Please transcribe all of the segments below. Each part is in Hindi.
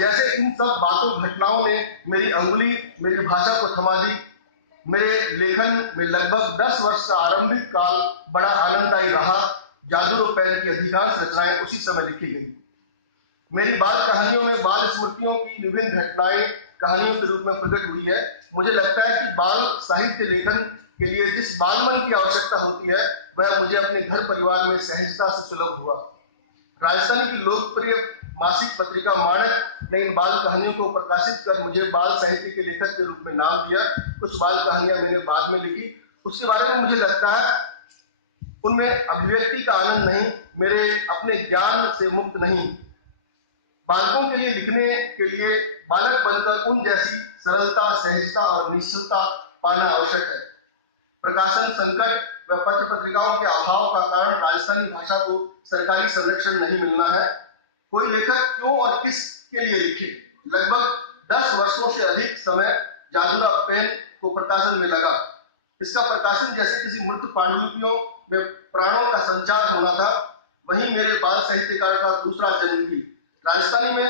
जैसे इन सब बातों घटनाओं ने मेरी अंगुली मेरी भाषा को थमा दी। मेरे लेखन में लगभग 10 वर्ष का आरंभिक काल बड़ा आनंददायी रहा। जादू और पैर की अधिकांश रचनाएं उसी समय लिखी गई। मेरी बाल कहानियों में बाल स्मृतियों की विभिन्न घटनाएं कहानियों के रूप में प्रकट हुई है। मुझे लगता है कि बाल साहित्य लेखन के लिए जिस बालमन की आवश्यकता होती है वह मुझे अपने घर परिवार में सहजता से सुलभ हुआ। राजस्थान की लोकप्रिय मासिक पत्रिका माणक ने इन बाल कहानियों को प्रकाशित कर मुझे बाल साहित्य के लेखक के रूप में नाम दिया। कुछ बाल कहानियां मैंने बाद में लिखी, उसके बारे में मुझे लगता है उनमें अभिव्यक्ति का आनंद नहीं, मेरे अपने ज्ञान से मुक्त नहीं। बालकों के लिए लिखने के लिए बालक बनकर उन जैसी सरलता, सहजता और निश्चलता पाना आवश्यक है। प्रकाशन संकट व पत्र पत्रिकाओं के अभाव का कारण राजस्थानी भाषा को सरकारी संरक्षण नहीं मिलना है। कोई लेखक क्यों और किसके लिए लिखे? लगभग 10 वर्षों से अधिक समय जादूरा पेन को प्रकाशन में लगा। इसका प्रकाशन जैसे किसी मृत पांडुलिपियों में प्राणों का संचार होना था। वहीं मेरे बाल साहित्यकार का दूसरा जन्म थी। राजस्थानी में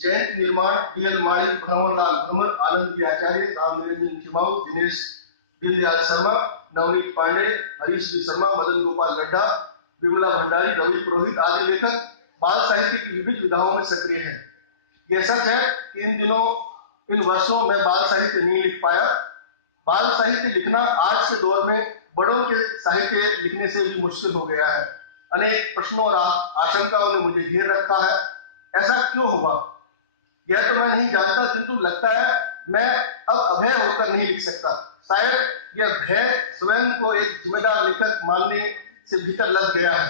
जयंत निर्माण, DL माड़ी, भंवरलाल भ्रमर, आनंद आचार्य, राम निरंजन खिमाऊ, दिनेश दीनदयाल शर्मा, नवनीत पांडे, हरीश बी शर्मा, मदन गोपाल लड्ढा, विमला भंडारी, रवि पुरोहित आदि लेखक बाल साहित्य की विविध विधाओं में सक्रिय है। यह सच है कि इन वर्षों में बाल साहित्य नहीं लिख पाया। बाल साहित्य लिखना आज के दौर में बड़ों के साहित्य लिखने से भी मुश्किल हो गया है। अनेक प्रश्नों और आशंकाओं ने मुझे घेर रखा है। ऐसा क्यों हुआ यह तो मैं नहीं जानता, किंतु लगता है मैं अब अभय होकर नहीं लिख सकता। शायद यह भय स्वयं को एक जिम्मेदार लेखक मानने से भीतर लग गया है।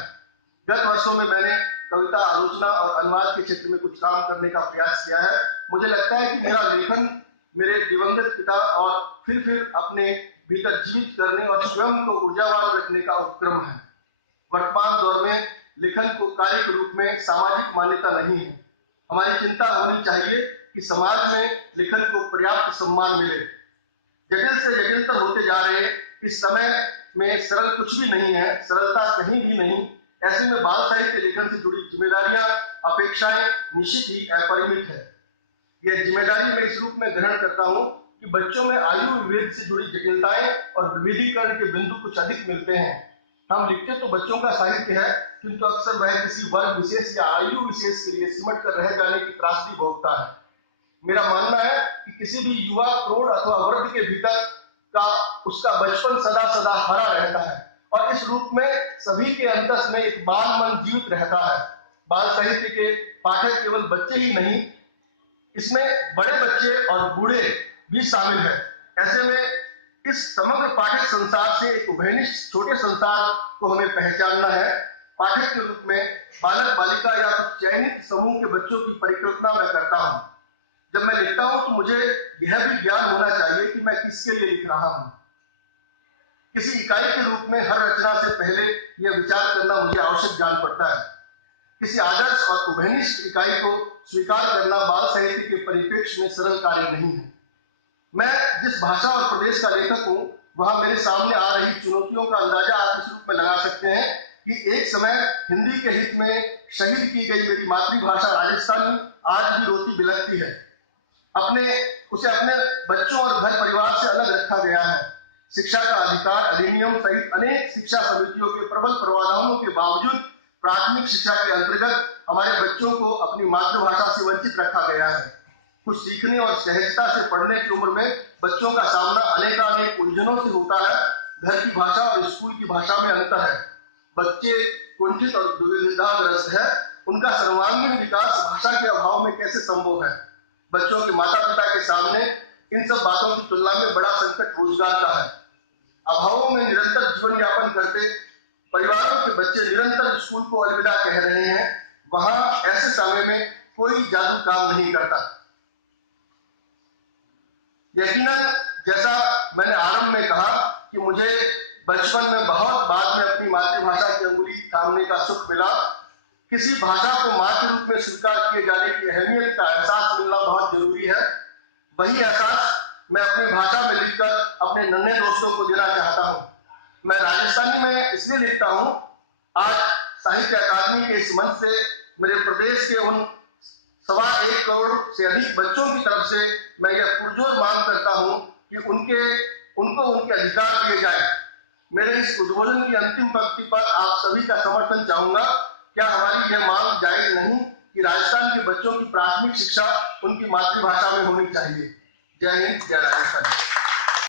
गत वर्षों में मैंने कविता, आलोचना और अनुवाद के क्षेत्र में कुछ काम करने का प्रयास किया है। मुझे लगता है कि मेरा लेखन मेरे दिवंगत पिता और फिर अपने भीतर जीवित करने और स्वयं को ऊर्जावान रखने का उपक्रम है। वर्तमान दौर में लेखन को कार्य के रूप में सामाजिक मान्यता नहीं है। हमारी चिंता होनी चाहिए कि समाज में लेखन को पर्याप्त सम्मान मिले। जटिल से जटिलतर होते जा रहे इस समय में सरल कुछ भी नहीं है, सरलता कहीं भी नहीं। ऐसे में बाल साहित्य लेखन से जुड़ी जिम्मेदारियां, अपेक्षाएं निश्चित ही अपरिमित है। यह जिम्मेदारी मैं इस रूप में ग्रहण करता हूं कि बच्चों में आयु विभेद से जुड़ी जटिलताएं और विविधीकरण के बिंदु कुछ अधिक मिलते हैं। हम लिखते तो बच्चों का साहित्य है, किंतु अक्सर वह किसी वर्ग विशेष या आयु विशेष के लिए सिमट कर रह जाने की त्रासदी भोगता है। मेरा मानना है कि किसी भी युवा, प्रौढ़ अथवा वर्ग के भीतर का उसका बचपन सदा सदा हरा रहता है और इस रूप में सभी के अंतस में एक बाल मन जीवित रहता है। बाल साहित्य के पाठक केवल बच्चे ही नहीं, इसमें बड़े बच्चे और बूढ़े भी शामिल हैं। ऐसे में इस समग्र पाठक संसार से एक उभयनिष्ठ छोटे संसार को हमें पहचानना है। पाठक के रूप में बालक, बालिका या चयनित समूह के बच्चों की परिकल्पना मैं करता हूँ। जब मैं लिखता हूं तो मुझे यह भी ज्ञान होना चाहिए कि मैं किसके लिए लिख रहा हूं। किसी इकाई के रूप में हर रचना से पहले यह विचार करना मुझे आवश्यक जान पड़ता है। किसी आदर्श और उभयनिष्ठ इकाई को स्वीकार करना बाल साहित्य के परिप्रेक्ष्य में सरल कार्य नहीं है। मैं जिस भाषा और प्रदेश का लेखक हूं, वहां मेरे सामने आ रही चुनौतियों का अंदाजा आप इस रूप में लगा सकते हैं कि एक समय हिंदी के हित में शहीद की गई मेरी मातृभाषा राजस्थानी आज भी रोती बिलखती है। उसे अपने बच्चों और घर परिवार से अलग रखा गया है। शिक्षा का अधिकार अधिनियम सहित अनेक शिक्षा समितियों के प्रबल प्रावधानों के बावजूद प्राथमिक शिक्षा के अंतर्गत हमारे बच्चों को अपनी मातृभाषा से वंचित रखा गया है। कुछ सीखने और सहजता से पढ़ने की उम्र में बच्चों का सामना अनेकानेक उलझनों से होता है। घर की भाषा और स्कूल की भाषा में अंतर है। बच्चे कुंठित और दुविधाग्रस्त है। उनका सर्वांगीण विकास भाषा के अभाव में कैसे संभव है? बच्चों के माता पिता के सामने इन सब बातों की तुलना में बड़ा संकट रोजगार का है। अभावों में निरंतर जीवन यापन करते परिवारों के बच्चे निरंतर स्कूल को अलविदा कह रहे हैं। वहां ऐसे समय में कोई जादू काम नहीं करता। यकीनन जैसा मैंने आरंभ में कहा कि मुझे बचपन में बहुत बाद में अपनी मातृभाषा की अंगुली थामने का सुख मिला। किसी भाषा को मां के रूप में स्वीकार किए जाने की अहमियत का एहसास मिलना बहुत जरूरी है। वही एहसास मैं अपनी भाषा में लिखकर अपने नन्हे दोस्तों को देना चाहता हूँ। मैं राजस्थानी में इसलिए लिखता हूँ, आज साहित्य अकादमी के इस मंच से मेरे प्रदेश के उन 1.25 करोड़ से अधिक बच्चों की तरफ से मैं यह पुरजोर मांग करता हूं कि उनको उनके अधिकार दिए जाए। मेरे इस उद्बोधन की अंतिम पंक्ति पर आप सभी का समर्थन चाहूंगा। क्या हमारी यह मांग जायज नहीं कि राजस्थान के बच्चों की प्राथमिक शिक्षा उनकी मातृभाषा में होनी चाहिए? जय हिंद, जय राजस्थान।